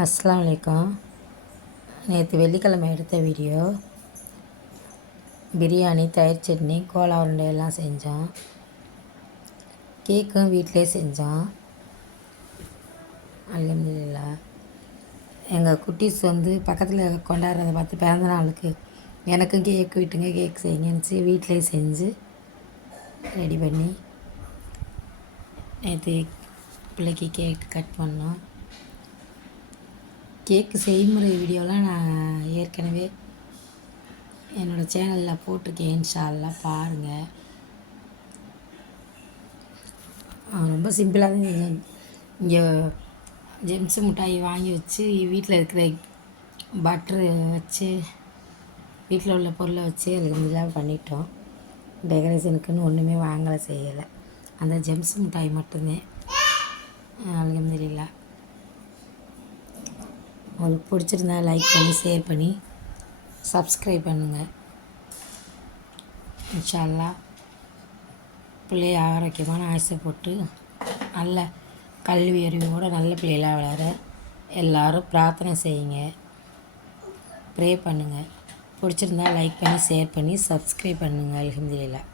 அஸ்ஸலாமு அலைக்கும். நேற்று வெள்ளிக்கிழமை எடுத்த வீடியோ. பிரியாணி, தயிர் சட்னி, கோலா உருண்டை எல்லாம் செஞ்சோம். கேக்கும் வீட்டிலே செஞ்சோம். அல்ஹம்துலில்லாஹ். எங்கள் குட்டீஸ் பக்கத்தில் கொண்டாடுறத பார்த்து பிறந்த நாளுக்கு எனக்கும் கேக் விட்டுங்க, கேக் செய்யுங்கன்னு வீட்டிலே செஞ்சு ரெடி பண்ணி நேற்று பிள்ளைக்கு கேக் கட் பண்ணோம். கேக்கு செய்முறை வீடியோலாம் நான் ஏற்கனவே என்னோடய சேனலில் போட்டிருக்கேன். இன்ஷா அல்லாஹ் பாருங்கள். ரொம்ப சிம்பிளாக தான் செஞ்சேன். இங்கே ஜெம்ஸு மிட்டாய் வாங்கி வச்சு வீட்டில் இருக்கிற பட்ரு வச்சு வீட்டில் உள்ள பொருளை வச்சு அல்ஹம்துலில்லாஹ் பண்ணிட்டோம். டெக்கரேஷனுக்குன்னு ஒன்றுமே வாங்கலை, செய்யலை. அந்த ஜெம்ஸு மிட்டாய் மட்டும்தான். அல்ஹம்துலில்லாஹ். உங்களுக்கு பிடிச்சிருந்தா லைக் பண்ணி, ஷேர் பண்ணி, சப்ஸ்கிரைப் பண்ணுங்கள். இன்ஷா அல்லாஹ் பிள்ளைய ஆரோக்கியமான ஆசை போட்டு நல்ல கல்வி அறிவோடு நல்ல பிள்ளைகளாக வளர எல்லோரும் பிரார்த்தனை செய்யுங்க, ப்ரே பண்ணுங்கள். பிடிச்சிருந்தா லைக் பண்ணி, ஷேர் பண்ணி, சப்ஸ்கிரைப் பண்ணுங்கள். அல்ஹம்துலில்லாஹ்.